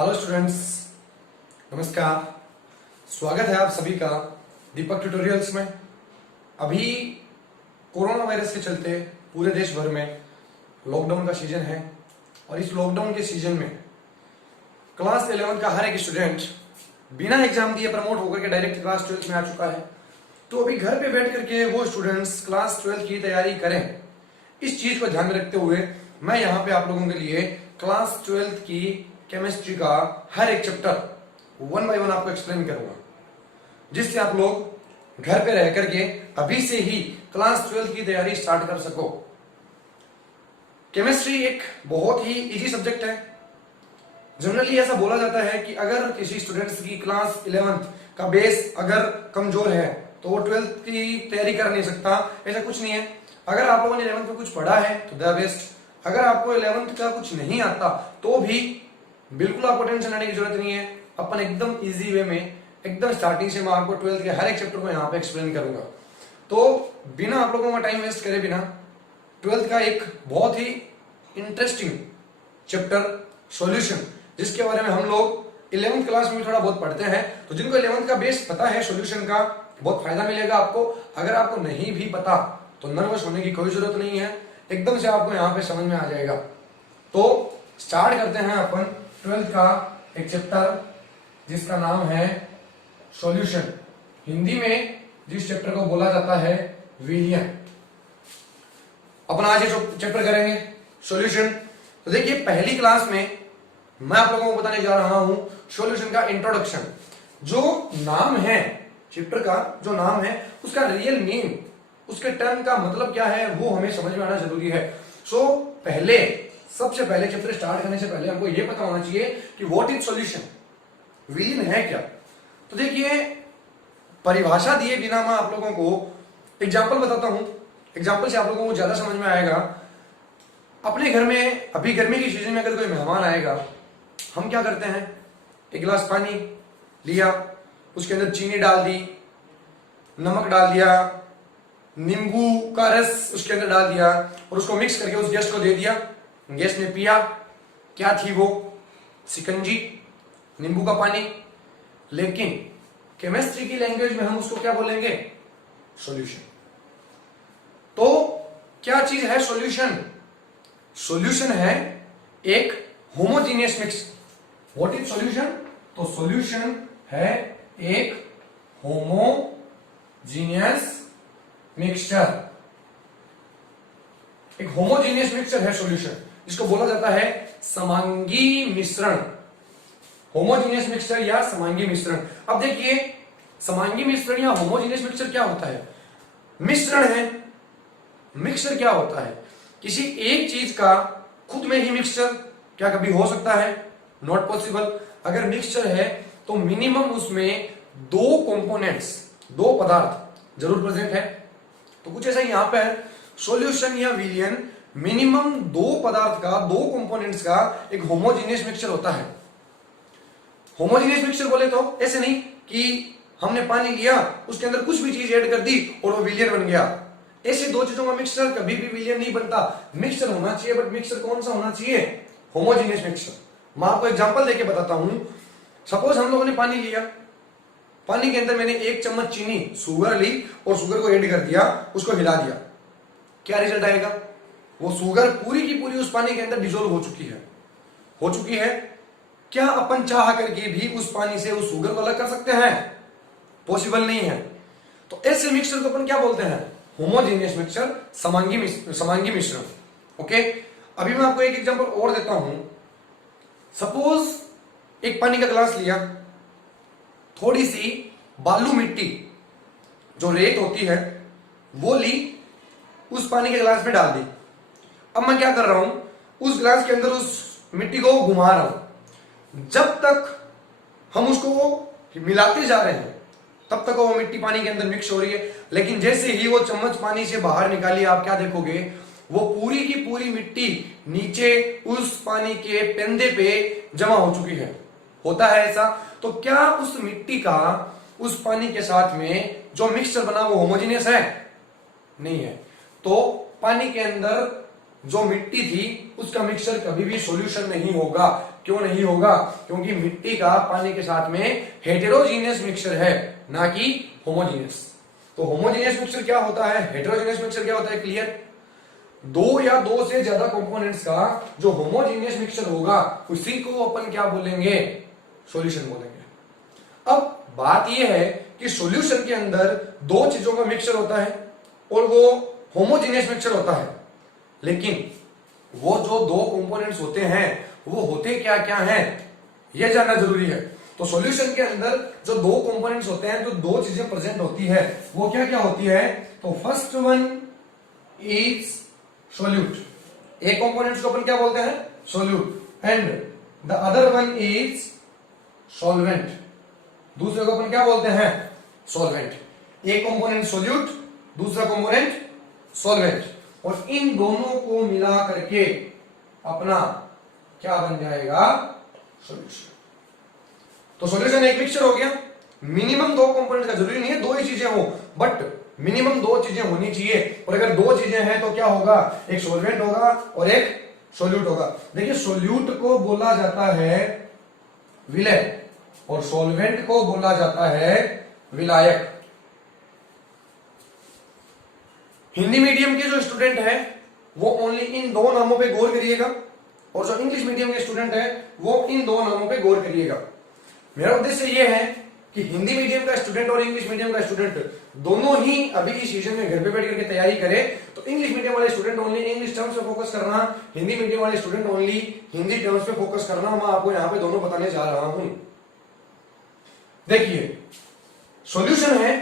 Hello students, नमस्कार। स्वागत है आप सभी का दीपक ट्यूटोरियल्स में। अभी कोरोना वायरस के चलते पूरे देश भर में लॉकडाउन का सीजन है और इस लॉकडाउन के सीजन में क्लास 11 का हर एक स्टूडेंट बिना एग्जाम दिए प्रमोट होकर के डायरेक्ट क्लास 12 में आ चुका है। तो अभी घर पे बैठ करके वो स्टूडेंट्स क्लास 12 की तैयारी करें, इस चीज को ध्यान में रखते हुए मैं यहाँ पे आप लोगों के लिए क्लास 12 की केमिस्ट्री का हर एक चैप्टर 1 बाय 1 आपको एक्सप्लेन करूंगा, जिससे आप लोग घर पे रह करके अभी से ही क्लास 12 की तैयारी स्टार्ट कर सको। केमिस्ट्री एक बहुत ही इजी सब्जेक्ट है। जनरली ऐसा बोला जाता है कि अगर किसी स्टूडेंट्स की क्लास 11th का बेस अगर कमजोर है तो वो 12th की तैयारी कर नहीं सकता। ऐसा कुछ नहीं है। अगर आप लोगों ने 11th में कुछ पढ़ा है तो द बेस्ट। अगर आपको 11th का कुछ नहीं आता तो भी बिल्कुल आपको टेंशन लेने की जरूरत नहीं है। अपन एकदम इजी वे में एकदम स्टार्टिंग से मैं आपको 12th के हर एक चैप्टर को यहाँ पे एक्सप्लेन करूंगा। तो बिना आप लोगों का टाइम वेस्ट करे बिना 12th का एक बहुत ही इंटरेस्टिंग चैप्टर सॉल्यूशन, जिसके बारे में हम लोग 11th क्लास में भी थोड़ा बहुत पढ़ते हैं। तो जिनको 11th का बेस पता है सॉल्यूशन का, बहुत फायदा मिलेगा आपको। अगर आपको नहीं भी पता तो नर्वस होने की कोई जरूरत नहीं है, एकदम से आपको यहाँ पे समझ में आ जाएगा। तो स्टार्ट करते हैं अपन 12th का एक चैप्टर जिसका नाम है सॉल्यूशन। हिंदी में जिस चैप्टर को बोला जाता है विलयन। अपन आज ये चैप्टर करेंगे सॉल्यूशन। तो देखिए, पहली क्लास में मैं आप लोगों को बताने जा रहा हूं सॉल्यूशन का इंट्रोडक्शन। जो नाम है चैप्टर का, जो नाम है उसका रियल मीन, उसके टर्म का मतलब क्या है वो हमें समझ में आना जरूरी है। सबसे पहले चैप्टर स्टार्ट करने से पहले हमको ये पता होना चाहिए कि व्हाट इज सॉल्यूशन, विलयन है क्या। तो देखिए, परिभाषा दिए बिना मैं आप लोगों को एग्जाम्पल बताता हूं। एग्जाम्पल से आप लोगों को ज्यादा समझ में आएगा। अपने घर में अभी गर्मी की सीजन में अगर कोई मेहमान आएगा, हम क्या करते हैं, एक गिलास पानी लिया, उसके अंदर चीनी डाल दी, नमक डाल दिया, नींबू का रस उसके अंदर डाल दिया और उसको मिक्स करके उस गेस्ट को दे दिया। गेस्ट ने पिया, क्या थी वो? शिकंजी, नींबू का पानी। लेकिन केमिस्ट्री की लैंग्वेज में हम उसको क्या बोलेंगे? सॉल्यूशन। तो क्या चीज है सॉल्यूशन? सॉल्यूशन है एक homogeneous mix. What is solution? तो सॉल्यूशन है एक होमोजीनियस मिक्सचर। एक होमोजीनियस मिक्सचर है सॉल्यूशन, जिसको बोला जाता है समांगी मिश्रण। होमोजीनियस मिक्सचर या समांगी मिश्रण। अब देखिए, समांगी मिश्रण या होमोजीनियस मिक्सचर क्या होता है? मिश्रण है। मिक्सचर क्या होता है? किसी एक चीज का खुद में ही मिक्सचर क्या कभी हो सकता है? Not possible. अगर मिक्सचर है तो मिनिमम उसमें दो कंपोनेंट्स, दो पदार्थ जरूर प्रेजेंट है। तो कुछ ऐसा यहां पर सॉल्यूशन या विलयन मिनिमम दो पदार्थ का, दो कंपोनेंट्स का एक होमोजीनियस मिक्सचर होता है। होमोजीनियस मिक्सचर बोले तो ऐसे नहीं कि हमने पानी लिया, उसके अंदर कुछ भी चीज ऐड कर दी और वो विलयन बन गया। ऐसे दो चीजों का मिक्सचर कभी भी विलयन नहीं बनता। मिक्सचर होना चाहिए, बट मिक्सचर कौन सा होना चाहिए? Homogeneous mixture. मैं आपको एग्जांपल देके बताता हूं। सपोज हम लोगों ने पानी लिया, पानी के अंदर मैंने 1 चम्मच चीनी, शुगर ली और शुगर को ऐड कर दिया, उसको हिला दिया। क्या रिजल्ट आएगा? वो शुगर पूरी की पूरी उस पानी के अंदर डिसॉल्व हो चुकी है। क्या अपन चाह करके भी उस पानी से उस शुगर को अलग कर सकते हैं? पॉसिबल नहीं है। तो ऐसे मिक्सचर को अपन क्या बोलते हैं? होमोजीनियस मिक्सचर, समांगी मिश्रण। ओके, अभी मैं आपको एक एग्जांपल और देता हूं। सपोज एक पानी का ग्लास लिया, थोड़ी सी बालू मिट्टी जो रेत होती है वो ली, उस पानी के गिलास में डाल दी। अब मैं क्या कर रहा हूं, उस गिलास के अंदर उस मिट्टी को घुमा रहा हूं। जब तक हम उसको मिलाते जा रहे हैं तब तक वो मिट्टी पानी के अंदर मिक्स हो रही है। लेकिन जैसे ही वो चम्मच पानी से बाहर निकाली, आप क्या देखोगे? वो पूरी की पूरी मिट्टी नीचे उस पानी के पेंदे पे जमा हो चुकी है। होता है ऐसा? तो क्या उस मिट्टी का उस पानी के साथ में जो मिक्सचर बना वो होमोजीनियस है? नहीं है। तो पानी के अंदर जो मिट्टी थी उसका मिक्सचर कभी भी सॉल्यूशन नहीं होगा। क्यों नहीं होगा? क्योंकि मिट्टी का पानी के साथ में हेटेरोजीनियस मिक्सचर है, ना कि होमोजीनियस। तो होमोजीनियस मिक्सचर क्या होता है, हेटेरोजीनियस मिक्सचर क्या होता है, क्लियर? दो या दो से ज्यादा कंपोनेंट्स का जो होमोजीनियस मिक्सचर होगा उसी को अपन क्या बोलेंगे, सॉल्यूशन बोलेंगे। अब बात यह है कि सॉल्यूशन के अंदर दो चीजों का मिक्सचर होता है और वो होमोजीनियस मिक्सचर होता है, लेकिन वो जो दो कंपोनेंट्स होते हैं वो होते क्या क्या हैं ये जानना जरूरी है। तो सॉल्यूशन के अंदर जो दो कंपोनेंट्स होते हैं, जो दो चीजें प्रेजेंट होती है, वो क्या क्या होती है? तो फर्स्ट वन इज सोल्यूट। एक कंपोनेंट्स को अपन क्या बोलते हैं, solute, and the other one is solvent. दूसरे को अपन क्या बोलते हैं, सॉल्वेंट। एक कंपोनेंट सोल्यूट, दूसरा कंपोनेंट सॉल्वेंट, और इन दोनों को मिला करके अपना क्या बन जाएगा, सॉल्यूशन। तो सॉल्यूशन एक मिक्सचर हो गया। मिनिमम दो कंपोनेंट का, जरूरी नहीं है दो ही चीजें हो, बट मिनिमम दो चीजें होनी चाहिए। और अगर दो चीजें हैं तो क्या होगा, एक सॉल्वेंट होगा और एक सोल्यूट होगा। देखिए सोल्यूट को बोला जाता है विलय और सॉल्वेंट को बोला जाता है विलायक। हिंदी मीडियम के जो स्टूडेंट है वो ओनली इन दो नामों पे गौर करिएगा, और जो इंग्लिश मीडियम के स्टूडेंट है वो इन दो नामों पे गौर करिएगा। मेरा उद्देश्य यह है कि हिंदी मीडियम का स्टूडेंट और इंग्लिश मीडियम का स्टूडेंट दोनों ही अभी इस सीजन में घर पे बैठ करके तैयारी करें। तो इंग्लिश मीडियम वाले स्टूडेंट ओनली इंग्लिश टर्म्स पे फोकस करना, हिंदी मीडियम वाले स्टूडेंट ओनली हिंदी टर्म्स पे फोकस करना। मैं आपको यहाँ पे दोनों बताने जा रहा हूं। देखिए सॉल्यूशन है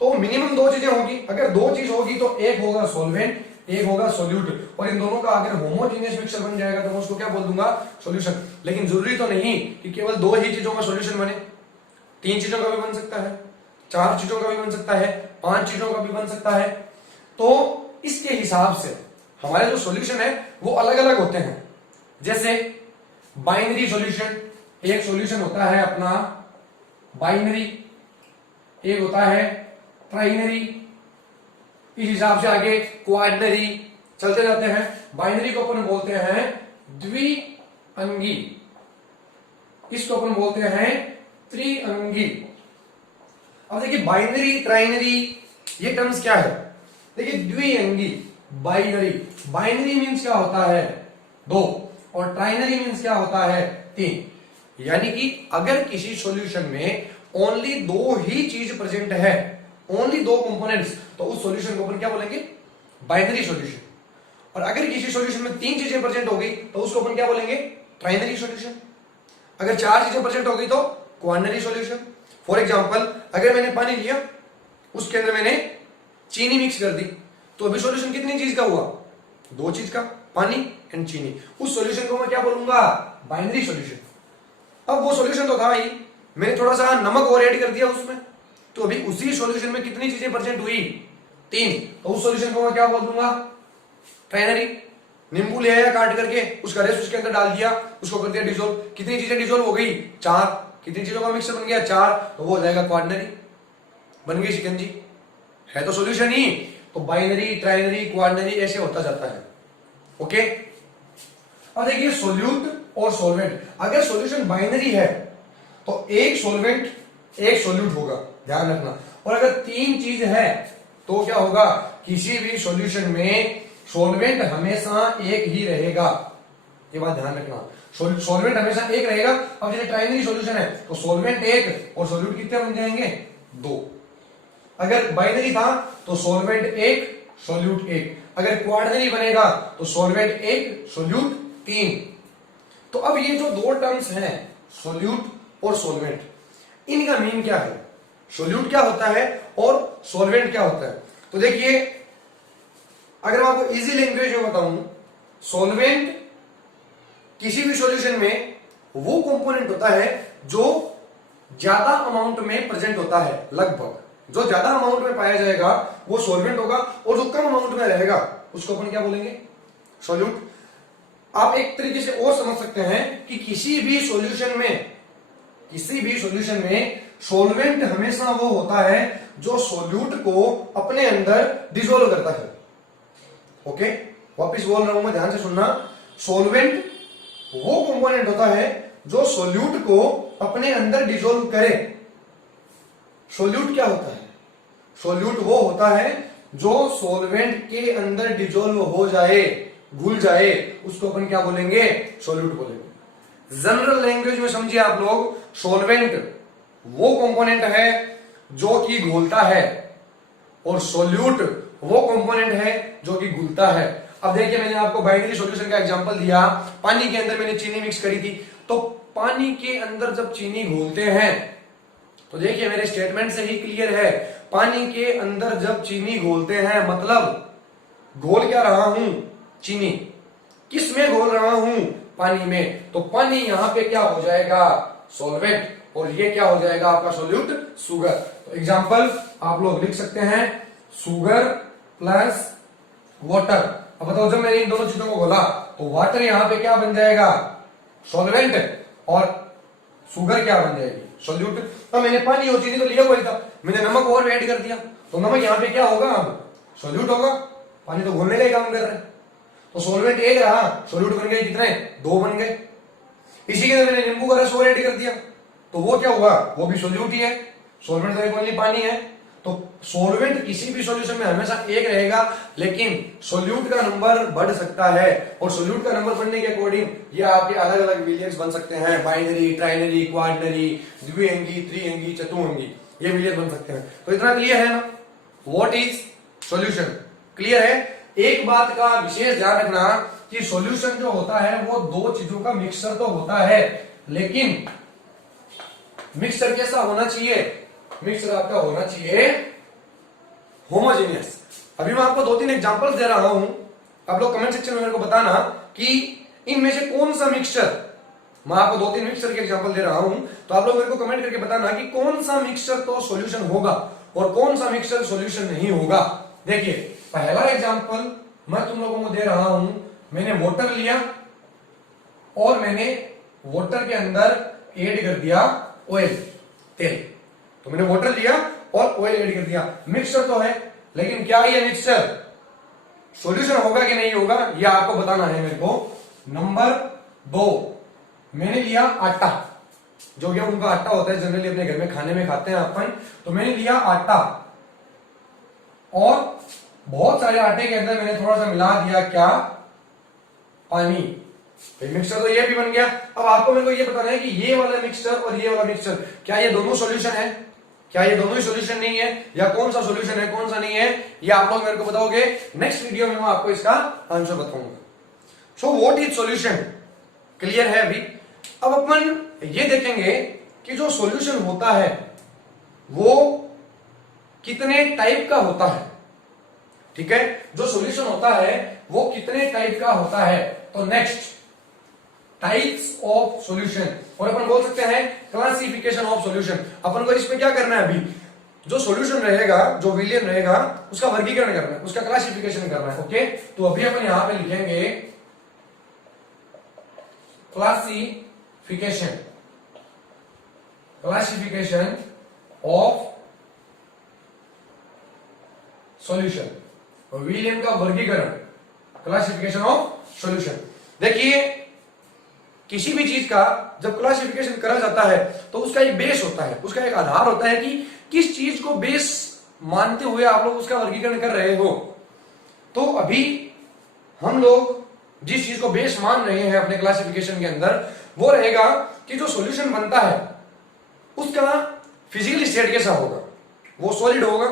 तो मिनिमम दो चीजें होगी। अगर दो चीज होगी तो एक होगा सॉल्वेंट, एक होगा सोल्यूट, और इन दोनों का अगर होमोजीनियस मिक्सचर बन जाएगा तो मैं उसको क्या बोल दूंगा, सॉल्यूशन। लेकिन जरूरी तो नहीं कि केवल दो ही चीजों का सॉल्यूशन बने, तीन चीजों का भी बन सकता है, चार चीजों का भी बन सकता है, पांच चीजों का भी बन सकता है। तो इसके हिसाब से हमारे जो सॉल्यूशन है वो अलग अलग होते हैं। जैसे बाइनरी सॉल्यूशन, एक सॉल्यूशन होता है अपना बाइनरी, एक होता है ट्राइनरी, इस हिसाब से आगे क्वाडनरी चलते जाते हैं। बाइनरी को अपन बोलते हैं द्विअंगी, इसको अपन बोलते हैं त्रिअंगी। अब देखिए बाइनरी, ट्राइनरी ये टर्म्स क्या है। देखिए द्विअंगी, बाइनरी, बाइनरी मीन्स क्या होता है, दो, और ट्राइनरी मीन्स क्या होता है, तीन। यानी कि अगर किसी सॉल्यूशन में ओनली दो ही चीज प्रेजेंट है, ओनली दो कंपोनेंट्स, तो उस सॉल्यूशन को अपन क्या बोलेंगे, बाइनरी सॉल्यूशन। और अगर किसी सॉल्यूशन में तीन चीजें प्रेजेंट होगी तो उसको अपन क्या बोलेंगे, ट्राइनरी सॉल्यूशन। अगर चार चीजें प्रेजेंट हो गई तो क्वार्नरी सॉल्यूशन। फॉर एग्जांपल अगर मैंने पानी लिया, उसके अंदर मैंने चीनी मिक्स कर दी, तो अभी सॉल्यूशन कितनी चीज का हुआ, दो चीज का, पानी एंड चीनी। उस सॉल्यूशन को मैं क्या बोलूंगा, बाइनरी सॉल्यूशन। अब वो सॉल्यूशन तो था ही, मैंने थोड़ा सा नमक और ऐड कर दिया उसमें, तो अभी उसी सॉल्यूशन में कितनी चीजें प्रेजेंट हुई, तीन, तो उस सॉल्यूशन को मैं क्या बोल दूंगा, ट्राइनरी। नींबू ले आया काट करके, उसका रस उसके अंदर डाल दिया, उसको कर दिया डिसोल्व, कितनी चीजें डिसोल्व हो गई, चार, कितनी चीजों का मिक्सर बन गया, चार, तो वो हो जाएगा क्वार्नरी, बन गई शिकंजी, है तो सॉल्यूशन ही। तो बाइनरी, ट्राइनरी, क्वार्नरी ऐसे होता जाता है। ओके, अब देखिए सोल्यूट और सॉल्वेंट। अगर सॉल्यूशन बाइनरी है तो एक सॉल्वेंट एक सोल्यूट होगा, ध्यान रखना। और अगर तीन चीज है तो क्या होगा, किसी भी सॉल्यूशन में सॉल्वेंट हमेशा एक ही रहेगा, ये बात ध्यान रखना। सॉल्वेंट हमेशा एक रहेगा। अब जैसे ट्राइनरी सॉल्यूशन है तो सॉल्वेंट एक और सोल्यूट कितने बन जाएंगे, दो। अगर बाइनरी था तो सॉल्वेंट एक सोल्यूट एक। अगर क्वार्नरी बनेगा तो सॉल्वेंट एक सोल्यूट तीन। तो अब ये जो दो टर्म्स हैं सोल्यूट और सॉल्वेंट, इनका मीन क्या है, सोल्यूट क्या होता है और सॉल्वेंट क्या होता है। तो देखिए अगर मैं आपको इजी लैंग्वेज में बताऊं, सॉल्वेंट किसी भी सॉल्यूशन में वो कंपोनेंट होता है जो ज्यादा अमाउंट में प्रेजेंट होता है, लगभग जो ज्यादा अमाउंट में पाया जाएगा वो सॉल्वेंट होगा, और जो कम अमाउंट में रहेगा उसको अपन क्या बोलेंगे, सॉल्यूट। आप एक तरीके से और समझ सकते हैं कि किसी भी सॉल्यूशन में सॉल्वेंट हमेशा वो होता है जो सॉल्यूट को अपने अंदर डिसॉल्व करता है। ओके, वापिस बोल रहा हूं मैं, ध्यान से सुनना। सोलवेंट वो कंपोनेंट होता है जो सोल्यूट को अपने अंदर डिसॉल्व करे। सोल्यूट क्या होता है? सोल्यूट वो होता है जो सोलवेंट के अंदर डिसॉल्व हो जाए, घुल जाए, उसको अपन क्या बोलेंगे? सोल्यूट बोलेंगे। जनरल लैंग्वेज में समझिए आप लोग, सोलवेंट वो कंपोनेंट है जो कि घुलता है और सोल्यूट वो कंपोनेंट है जो कि घुलता है। अब देखिए, मैंने आपको बाइनरी सॉल्यूशन का एग्जांपल दिया। पानी के अंदर मैंने चीनी मिक्स करी थी, तो पानी के अंदर जब चीनी घोलते हैं, तो देखिए मेरे स्टेटमेंट से ही क्लियर है, पानी के अंदर जब चीनी घोलते हैं मतलब घोल क्या रहा हूं? चीनी। किस में घोल रहा हूं? पानी में। तो पानी यहां पे क्या हो जाएगा? सॉल्वेंट, और ये क्या हो जाएगा आपका? Solute, sugar. तो एग्जांपल आप लोग लिख सकते हैं, शुगर प्लस वाटर। अब बताओ, जब मैंने इन दोनों चीजों को घोला तो वाटर यहां पे क्या बन जाएगा? सॉल्वेंट, और शुगर क्या बन जाएगी? सोल्यूट। तो मैंने पानी और चीनी तो लिया हुआ ही था, मैंने नमक और ऐड कर दिया, तो नमक यहां पे क्या होगा? अब सोल्यूट होगा। पानी तो घुलने का ही काम कर रहा है, तो सोल्वेंट एक रहा, सोल्यूट बन गए कितने? 2 बन गए। इसी के अंदर मैंने नींबू का रस और ऐड कर दिया, तो वो क्या हुआ? वो भी सोल्यूट ही है। सोल्वेंट तो एक ओनली पानी है। तो सोल्वेंट किसी भी सॉल्यूशन में हमेशा एक रहेगा, लेकिन सोल्यूट का नंबर बढ़ सकता है, और सोल्यूट का नंबर बढ़ने के अकॉर्डिंग ये आपके अलग अलग विलियंस बन सकते हैं। बाइनरी, ट्राइनरी, क्वाडनरी, द्विअंगी, त्रिअंगी, चतुअंगी, ये विलियंस बन सकते हैं। तो इतना क्लियर है ना? What is solution? क्लियर है? एक बात का विशेष ध्यान रखना कि सॉल्यूशन जो होता है वो दो चीजों का मिक्सचर तो होता है, लेकिन मिक्सचर कैसा होना चाहिए? मिक्सचर आपका होना चाहिए होमोजेनियस। अभी मैं आपको 2-3 एग्जांपल्स दे रहा हूं, आप लोग कमेंट सेक्शन में मेरे को बताना कि इनमें से कौन सा मिक्सचर, मैं आपको 2-3 मिक्सचर के एग्जांपल दे रहा हूं, तो आप लोग मेरे को कमेंट करके बताना कि कौन सा मिक्सचर तो सॉल्यूशन होगा और कौन सा मिक्सचर सॉल्यूशन नहीं होगा। देखिए, पहला एग्जांपल मैं तुम लोगों को दे रहा हूं, मैंने वाटर लिया और मैंने वाटर के अंदर ऐड कर दिया ऑयल, तेल। तो मैंने वाटर लिया और ऑयल ऐड कर दिया, मिक्सचर तो है, लेकिन क्या ये मिक्सचर सॉल्यूशन होगा कि नहीं होगा, ये आपको बताना है मेरे को। नंबर 2, मैंने लिया आटा, जो गेहूं का आटा होता है, जनरली अपने घर में खाने में खाते हैं अपन। तो मैंने लिया आटा और बहुत सारे आटे के अंदर मैंने थोड़ा सा मिला दिया क्या? पानी। तो मिक्सचर तो ये भी बन गया। अब आपको मेरे को ये बताना है कि ये वाला मिक्सचर और ये वाला मिक्सचर, क्या ये दोनों सॉल्यूशन है? क्या ये दोनों ही सॉल्यूशन नहीं है? या कौन सा सॉल्यूशन है, कौन सा नहीं है, ये आप लोग मेरे को बताओगे। नेक्स्ट वीडियो में मैं आपको इसका आंसर बताऊंगा। So what is solution? Clear है अभी? अब अपन ये देखेंगे कि जो सॉल्यूशन होता है वो कितने टाइप का होता है। ठीक है, जो सॉल्यूशन होता है वो कितने टाइप का होता है। तो नेक्स्ट, टाइप्स ऑफ सॉल्यूशन, और अपन बोल सकते हैं क्लासिफिकेशन ऑफ सॉल्यूशन। अपन को इसमें क्या करना है? अभी जो सॉल्यूशन रहेगा, जो विलियन रहेगा, उसका वर्गीकरण करना है, उसका क्लासिफिकेशन करना है। ओके, तो अभी अपन यहां पे लिखेंगे क्लासिफिकेशन, क्लासिफिकेशन ऑफ सॉल्यूशन, विलियन का वर्गीकरण, क्लासिफिकेशन ऑफ सॉल्यूशन। देखिए, किसी भी चीज का जब क्लासिफिकेशन करा जाता है तो उसका एक बेस होता है, उसका एक आधार होता है कि किस चीज को बेस मानते हुए आप लोग उसका वर्गीकरण कर रहे हो। तो अभी हम लोग जिस चीज को बेस मान रहे हैं अपने क्लासिफिकेशन के अंदर, वो रहेगा कि जो सॉल्यूशन बनता है उसका फिजिकल स्टेट कैसा होगा। वो सॉलिड होगा,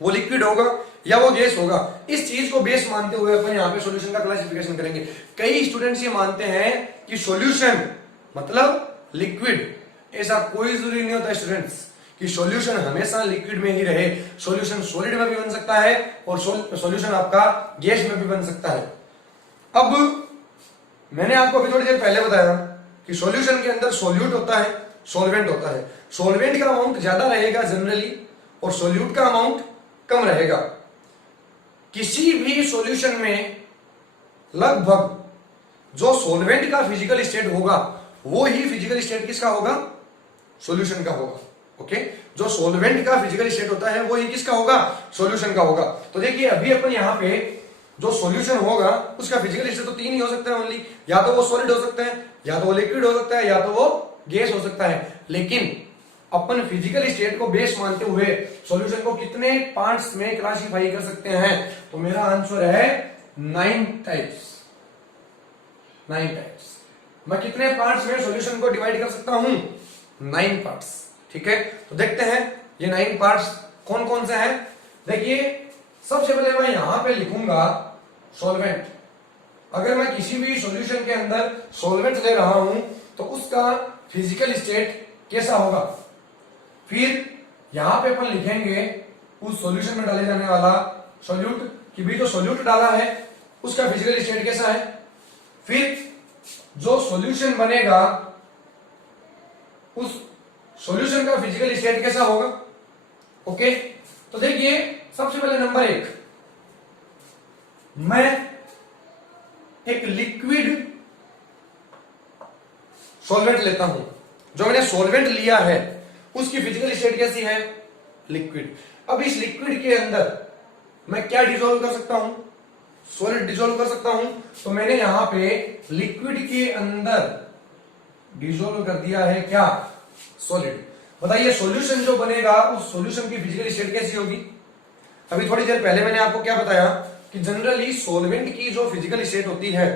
वो लिक्विड होगा, या वो गैस होगा। इस चीज को बेस मानते हुए अपन यहाँ पे सॉल्यूशन का क्लासिफिकेशन करेंगे। कई स्टूडेंट्स ये मानते हैं कि सॉल्यूशन मतलब लिक्विड, ऐसा कोई जरूरी नहीं होता स्टूडेंट्स कि सॉल्यूशन हमेशा लिक्विड में ही रहे। सॉल्यूशन सॉलिड में भी बन सकता है और सॉल्यूशन आपका गैस में भी बन सकता है। अब मैंने आपको अभी थोड़ी देर पहले बताया कि सॉल्यूशन के अंदर सॉल्यूट होता है, सॉल्वेंट होता है। सॉल्वेंट का अमाउंट ज्यादा रहेगा जनरली और सॉल्यूट का अमाउंट कम रहेगा। किसी भी सॉल्यूशन में लगभग जो सॉल्वेंट का फिजिकल स्टेट होगा वो ही फिजिकल स्टेट किसका होगा? सॉल्यूशन का होगा। ओके, जो सॉल्वेंट का फिजिकल स्टेट होता है वो ही किसका होगा? सॉल्यूशन का होगा। तो देखिए, अभी अपन यहां पे जो सॉल्यूशन होगा उसका फिजिकल स्टेट तो तीन ही हो सकता है ओनली, या तो वो सॉलिड हो सकता है, या तो वो लिक्विड हो सकता है, या तो वो गैस हो सकता है। लेकिन अपन फिजिकल स्टेट को बेस मानते हुए सॉल्यूशन को कितने पार्ट्स में क्लासिफाई कर सकते हैं? तो मेरा आंसर है 9 टाइप्स। 9 टाइप्स। मैं कितने पार्ट्स में सॉल्यूशन को डिवाइड कर सकता हूं? 9 पार्ट्स। ठीक है, तो देखते हैं ये 9 पार्ट्स कौन कौन से हैं। देखिए, सबसे पहले मैं यहां पे लिखूंगा सॉल्वेंट। अगर मैं किसी भी सॉल्यूशन के अंदर सॉल्वेंट ले रहा हूं तो उसका फिजिकल स्टेट कैसा होगा। फिर यहां पे अपन लिखेंगे उस सॉल्यूशन में डाले जाने वाला सॉल्यूट, कि भी जो सॉल्यूट डाला है उसका फिजिकल स्टेट कैसा है। फिर जो सॉल्यूशन बनेगा उस सॉल्यूशन का फिजिकल स्टेट कैसा होगा। ओके, तो देखिए सबसे पहले नंबर 1, मैं एक लिक्विड सॉल्वेंट लेता हूं। जो मैंने सॉल्वेंट लिया है उसकी फिजिकल स्टेट कैसी है? लिक्विड। अब इस लिक्विड के अंदर मैं क्या डिसॉल्व कर सकता हूं? सॉलिड डिसॉल्व कर सकता हूं। तो मैंने यहां पे लिक्विड के अंदर डिसॉल्व कर दिया है क्या? सॉलिड। बताइए सॉल्यूशन जो बनेगा उस सॉल्यूशन की फिजिकल स्टेट कैसी होगी। अभी थोड़ी देर पहले मैंने आपको क्या बताया कि जनरली सॉल्वेंट की जो फिजिकल स्टेट होती है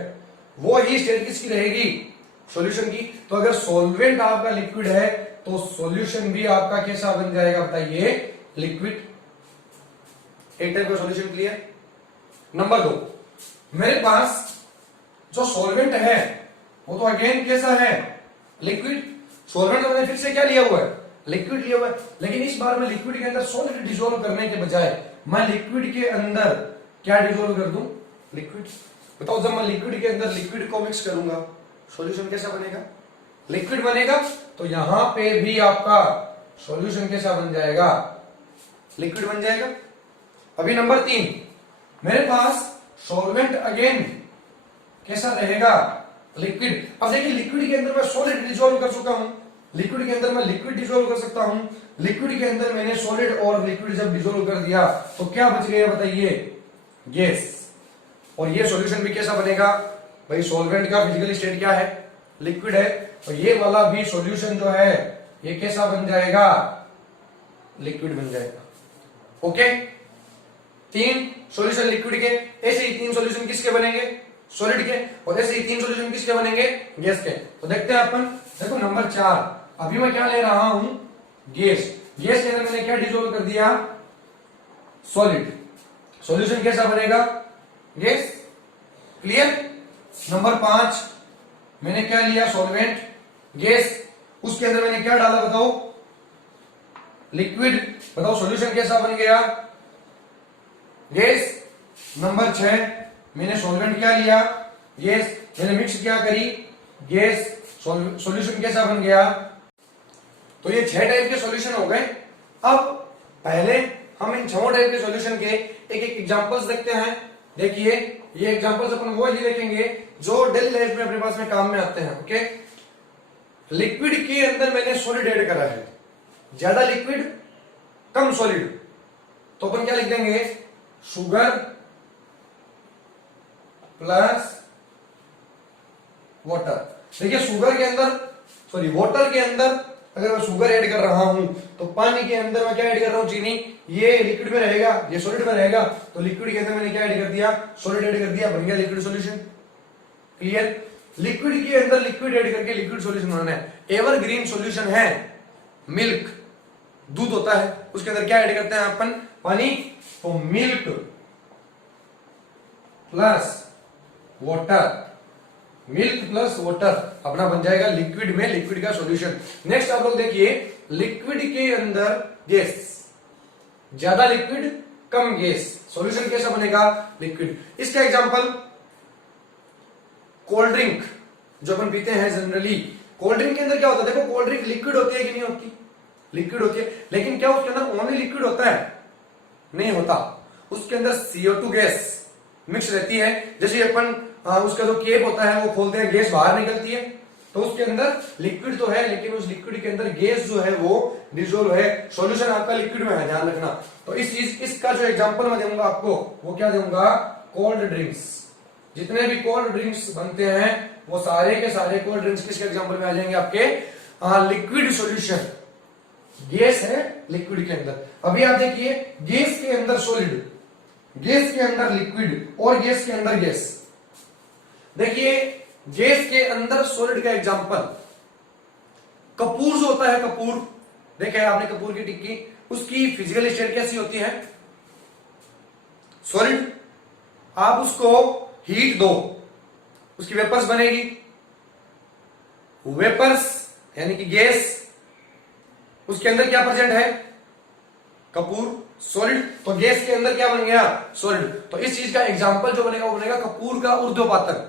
वो ही स्टेट किसकी रहेगी? सॉल्यूशन की। तो अगर सॉल्वेंट आपका लिक्विड है तो सॉल्यूशन भी आपका कैसा बन जाएगा? बताइए, लिक्विड। एक टाइप का सॉल्यूशन क्लियर। नंबर 2, मेरे पास जो सॉल्वेंट है वो तो अगेन कैसा है? लिक्विड। सॉल्वेंट तो मैंने फिर से क्या लिया हुआ है? लिक्विड लिया हुआ है। लेकिन इस बार मैं लिक्विड के अंदर सॉलिड डिसॉल्व करने के बजाय मैं लिक्विड के अंदर क्या डिसॉल्व कर दूं? लिक्विड। बताओ, जब मैं लिक्विड के अंदर लिक्विड को मिक्स करूंगा सॉल्यूशन कैसा बनेगा? लिक्विड बनेगा। तो यहां पे भी आपका सॉल्यूशन कैसा बन जाएगा? लिक्विड बन जाएगा। अभी नंबर 3, मेरे पास सॉल्वेंट अगेन कैसा रहेगा? लिक्विड। अब देखिए, लिक्विड के अंदर मैं सॉलिड डिसॉल्व कर चुका हूं, लिक्विड के अंदर मैं लिक्विड डिसॉल्व कर सकता हूं, लिक्विड के अंदर मैंने सॉलिड और लिक्विड जब डिसॉल्व कर दिया तो क्या बच गया? बताइए, गैस। और ये सॉल्यूशन भी कैसा बनेगा? भाई सॉल्वेंट का फिजिकल स्टेट क्या है? लिक्विड है। तो ये वाला भी सॉल्यूशन जो है ये कैसा बन जाएगा? लिक्विड बन जाएगा। ओके, 3 सॉल्यूशन लिक्विड के। ऐसे ही 3 सॉल्यूशन किसके बनेंगे? सॉलिड के। और ऐसे ही 3 सॉल्यूशन किसके बनेंगे? गैस के। तो देखते हैं अपन। देखो नंबर 4, अभी मैं क्या ले रहा हूं? गैस। गैस के अंदर मैंने क्या डिसॉल्व कर दिया? सॉलिड। सॉल्यूशन कैसा बनेगा? गैस। क्लियर। नंबर 5, मैंने क्या लिया? Solvent, gas. उसके अंदर मैंने क्या डाला? बताओ, लिक्विड। बताओ सॉल्यूशन कैसा बन गया? गैस। नंबर 6, मैंने सॉल्वेंट क्या लिया? गैस। मैंने मिक्स क्या करी? गैस। सॉल्यूशन कैसा बन गया? तो ये 6 टाइप के सॉल्यूशन हो गए। अब पहले हम इन 6 टाइप के सॉल्यूशन के एक एक एग्जांपल्स देखते हैं। देखिए, ये एग्जांपल्स अपन वो ही देखेंगे जो डेली लाइफ में अपने पास में काम में आते हैं। ओके, लिक्विड के अंदर मैंने सॉलिड ऐड करा है, ज्यादा लिक्विड कम सॉलिड, तो अपन क्या लिख देंगे? Sugar plus water. देखिए, शुगर के अंदर सॉरी वाटर के अंदर अगर मैं शुगर ऐड कर रहा हूं तो पानी के अंदर मैं क्या ऐड कर रहा हूं? चीनी। ये लिक्विड में रहेगा, ये सॉलिड में रहेगा। तो लिक्विड के अंदर मैंने क्या ऐड कर दिया? सॉलिड ऐड कर दिया, बन गया लिक्विड सॉल्यूशन। क्लियर। लिक्विड के अंदर लिक्विड ऐड करके लिक्विड सॉल्यूशन बनाना है। एवरग्रीन सॉल्यूशन है मिल्क, दूध होता है, उसके अंदर क्या ऐड करते हैं अपन? पानी। तो milk plus water, milk plus water अपना बन जाएगा लिक्विड में लिक्विड का सॉल्यूशन। नेक्स्ट आप लोग देखिए, लिक्विड के अंदर गैस, ज्यादा लिक्विड कम गैस, सॉल्यूशन कैसा बनेगा? लिक्विड। इसका एग्जांपल कोल्ड ड्रिंक जो अपन पीते हैं जनरली। कोल्ड ड्रिंक के अंदर क्या होता है? देखो, कोल्ड ड्रिंक लिक्विड होती है कि नहीं होती? लिक्विड होती है। लेकिन क्या उसके अंदर ओनली लिक्विड होता है? नहीं होता। उसके अंदर CO2 गैस मिक्स रहती है। जैसे अपन उसका जो केप होता है वो खोलते हैं, गैस बाहर निकलती है, तो उसके अंदर लिक्विड तो है लेकिन उस लिक्विड के अंदर गैस जो है वो डिसॉल्व है। सॉल्यूशन आपका लिक्विड में है, ध्यान रखना। तो इस चीज इसका जो एग्जांपल मैं दूंगा आपको वो क्या दूंगा? कोल्ड ड्रिंक्स, जितने भी कोल्ड ड्रिंक्स बनते हैं वो सारे के सारे कोल्ड ड्रिंक्स किसके एग्जांपल में आ जाएंगे? आपके लिक्विड सॉल्यूशन। गैस है लिक्विड के अंदर। अभी आप देखिए, गैस के अंदर सॉलिड, गैस के अंदर लिक्विड और गैस के अंदर गैस। देखिए गैस के अंदर सॉलिड का एग्जांपल कपूर जो होता है, कपूर देखा है आपने, कपूर की टिक्की, उसकी फिजिकल स्टेट कैसी होती है? सॉलिड। आप उसको हीट दो, उसकी वेपर्स बनेगी, वेपर्स यानी कि गैस, उसके अंदर क्या प्रेजेंट है? कपूर, सॉलिड। तो गैस के अंदर क्या बन गया? सॉलिड। तो इस चीज का एग्जांपल जो बनेगा वो बनेगा कपूर का ऊर्ध्वपातन।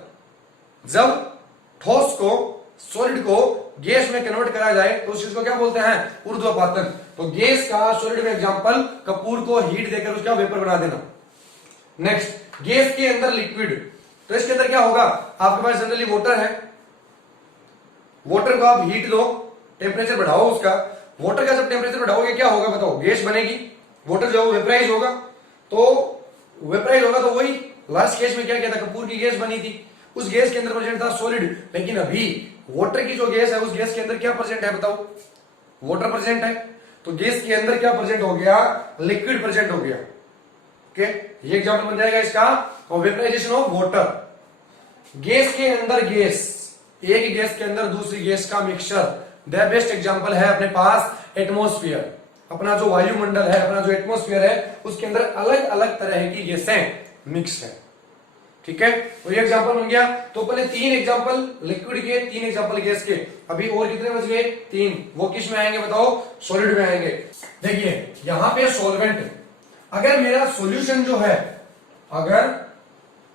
जब ठोस को, सॉलिड को गैस में कन्वर्ट करा जाए तो उस चीज को क्या बोलते हैं? ऊर्ध्वपातन। तो गैस का सॉलिड में एग्जांपल कपूर को हीट देकर उसका वेपर बना देना। नेक्स्ट, गैस के अंदर लिक्विड, तो इसके अंदर क्या होगा? आपके पास जनरली वाटर है, वाटर को आप हीट दो, टेम्परेचर बढ़ाओ उसका, वाटर का जब टेम्परेचर बढ़ाओगे क्या होगा बताओ? गैस बनेगी, वाटर जो वेपराइज होगा, तो वेपराइज होगा तो वही लास्ट केस में क्या कहता? कपूर की गैस बनी थी, उस गैस के अंदर प्रेजेंट था सॉलिड। लेकिन अभी वाटर की जो गैस है उस गैस के अंदर क्या प्रेजेंट है बताओ? वाटर प्रेजेंट है। तो गैस के अंदर क्या प्रेजेंट हो गया? लिक्विड प्रेजेंट हो गया। ओके, ये एग्जांपल बन जाएगा इसका, और वेपराइजेशन ऑफ वाटर। गैस के अंदर गैस, एक गैस के अंदर दूसरी गैस का मिक्सचर, द बेस्ट एग्जांपल है अपने पास एटमॉस्फेयर। अपना जो वायुमंडल है, अपना जो एटमॉस्फेयर है, उसके अंदर अलग अलग तरह की गैसें मिक्स है। ठीक है, तो ये एग्जांपल बन गया। तो पहले 3 एग्जांपल लिक्विड के, 3 एग्जांपल गैस के। अभी और कितने बच गए? 3। वो किस में आएंगे बताओ? सॉलिड में आएंगे। देखिए यहां पे सॉल्वेंट, अगर मेरा सॉल्यूशन जो है, अगर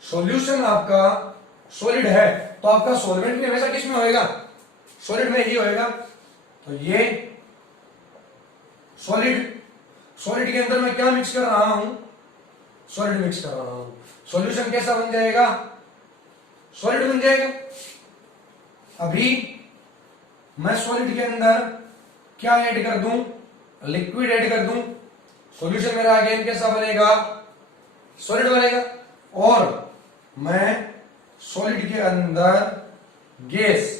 सॉल्यूशन आपका सॉलिड है तो आपका सॉल्वेंट भी हमेशा किस में होएगा? सॉलिड में ही होएगा। तो ये सॉलिड, सॉलिड के अंदर मैं क्या मिक्स कर रहा हूं? सॉलिड मिक्स कर रहा हूं। सॉल्यूशन कैसा बन जाएगा? सॉलिड बन जाएगा। अभी मैं सॉलिड के अंदर क्या ऐड कर दूं? लिक्विड ऐड कर दूं, सॉल्यूशन मेरा अगेन कैसा बनेगा? सॉलिड बनेगा। और मैं सॉलिड के अंदर गैस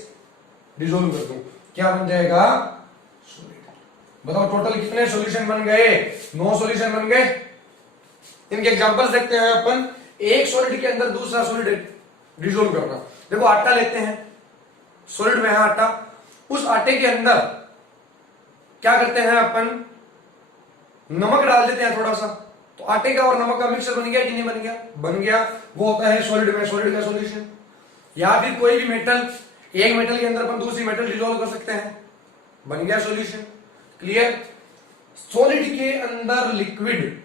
डिसोल्व कर दूं, क्या बन जाएगा? सॉलिड। बताओ टोटल कितने सॉल्यूशन बन गए? 9 सॉल्यूशन बन गए। इनके एग्जांपल्स देखते हैं अपन। एक सॉलिड के अंदर दूसरा सॉलिड डिसोल्व करना। देखो आटा लेते हैं, सॉलिड में है आटा, उस आटे के अंदर क्या करते हैं अपन? नमक डाल देते हैं थोड़ा सा, तो आटे का और नमक का मिक्सचर बन गया कि नहीं बन गया? बन गया। वो होता है सॉलिड में सॉलिड का सॉल्यूशन। या फिर कोई भी मेटल, एक मेटल के अंदर अपन दूसरी मेटल डिसोल्व कर सकते हैं, बन गया सॉल्यूशन। क्लियर? सॉलिड के अंदर लिक्विड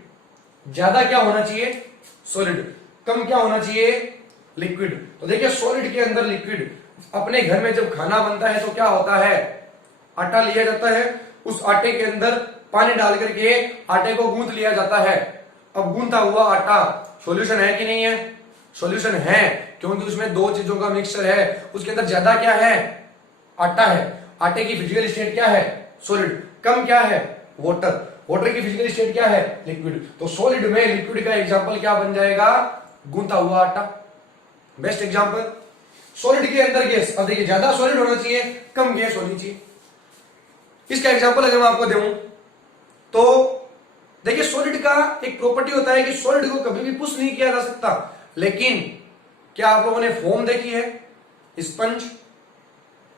ज्यादा क्या होना चाहिए? सॉलिड। कम क्या होना चाहिए? लिक्विड। तो देखिए सॉलिड के अंदर लिक्विड, अपने घर में जब खाना बनता है तो क्या होता है? आटा लिया जाता है, उस आटे के अंदर पानी डाल करके आटे को गूंथ लिया जाता है। अब गूंथा हुआ आटा सॉल्यूशन है कि नहीं है? सॉल्यूशन है, क्योंकि उसमें 2 चीजों का मिक्सचर है। उसके अंदर ज्यादा क्या है? आटा है। आटे की फिजिकल स्टेट क्या है? सॉलिड। कम क्या है? वाटर। वाटर की फिजिकल स्टेट क्या है? लिक्विड। तो सॉलिड में लिक्विड का एग्जांपल क्या बन जाएगा? गूंथा हुआ आटा। Best example. सॉलिड के अंदर गैस, अब देखिए ज्यादा सॉलिड होना चाहिए, कम गैस होनी चाहिए। इसका एग्जांपल अगर मैं आपको दूं तो देखिए सॉलिड का एक प्रॉपर्टी होता है कि सॉलिड को कभी भी पुश नहीं किया जा सकता। लेकिन क्या आप लोगों ने फोम देखी है? स्पंज।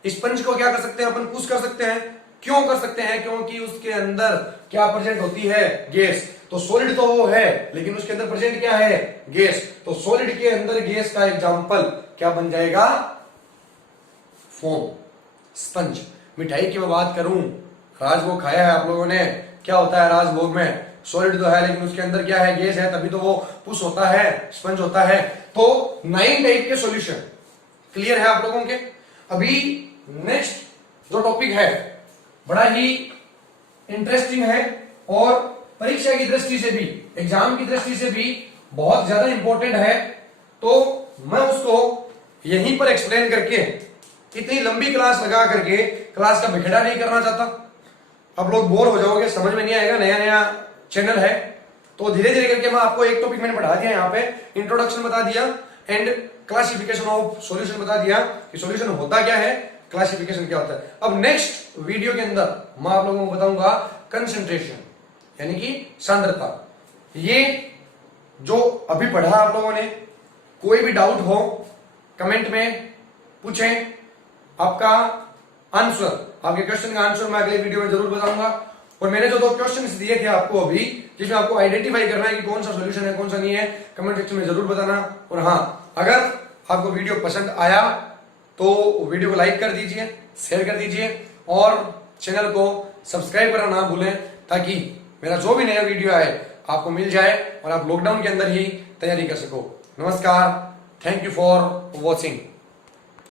स्पंज को क्या कर सकते हैं अपन? पुश कर सकते हैं। क्यों कर सकते हैं? क्योंकि उसके अंदर क्या प्रेजेंट होती है? गैस। तो सॉलिड तो वो है, लेकिन उसके अंदर प्रेजेंट क्या है? गैस। तो सॉलिड के अंदर गैस का एग्जांपल क्या बन जाएगा? Foam, sponge. मिठाई की मैं बात करूं, राजभोग खाया है आप लोगों ने, क्या होता है राजभोग में? सॉलिड तो है, लेकिन उसके अंदर क्या है? गैस है, तभी तो वो पुश होता है, स्पंज होता है। तो 9 टाइप के सॉल्यूशन क्लियर है आप लोगों के। अभी नेक्स्ट जो टॉपिक है बड़ा ही इंटरेस्टिंग है और परीक्षा की दृष्टि से भी, एग्जाम की दृष्टि से भी बहुत ज्यादा इंपॉर्टेंट है। तो मैं उसको यहीं पर एक्सप्लेन करके, इतनी लंबी क्लास लगा करके क्लास का बिखेड़ा नहीं करना चाहता। अब लोग बोर हो जाओगे, समझ में नहीं आएगा, नया नया चैनल है, तो धीरे धीरे करके मैं आपको एक टॉपिक मैंने पढ़ा दिया यहाँ पे, इंट्रोडक्शन बता दिया एंड क्लासिफिकेशन ऑफ सॉल्यूशन बता दिया कि सॉल्यूशन होता क्या है, क्लासिफिकेशन क्या होता है। अब नेक्स्ट वीडियो के अंदर मैं आप लोगों को बताऊंगा कंसंट्रेशन यानी कि सांद्रता। ये जो अभी पढ़ा आप लोगों ने, कोई भी डाउट हो कमेंट में पूछें, आपका आंसर, आपके क्वेश्चन का आंसर मैं अगले वीडियो में जरूर बताऊंगा। और मैंने जो 2 क्वेश्चंस दिए थे आपको अभी, जिसमें आपको आइडेंटिफाई करना है कि कौन सा सॉल्यूशन है कौन सा नहीं है, कमेंट सेक्शन में जरूर बताना। और हाँ, अगर आपको वीडियो पसंद आया तो वीडियो को लाइक कर दीजिए, शेयर कर दीजिए और चैनल को सब्सक्राइब करना ना भूलें, ताकि मेरा जो भी नया वीडियो आए आपको मिल जाए और आप लॉकडाउन के अंदर ही तैयारी कर सको। नमस्कार, थैंक यू फॉर वॉचिंग।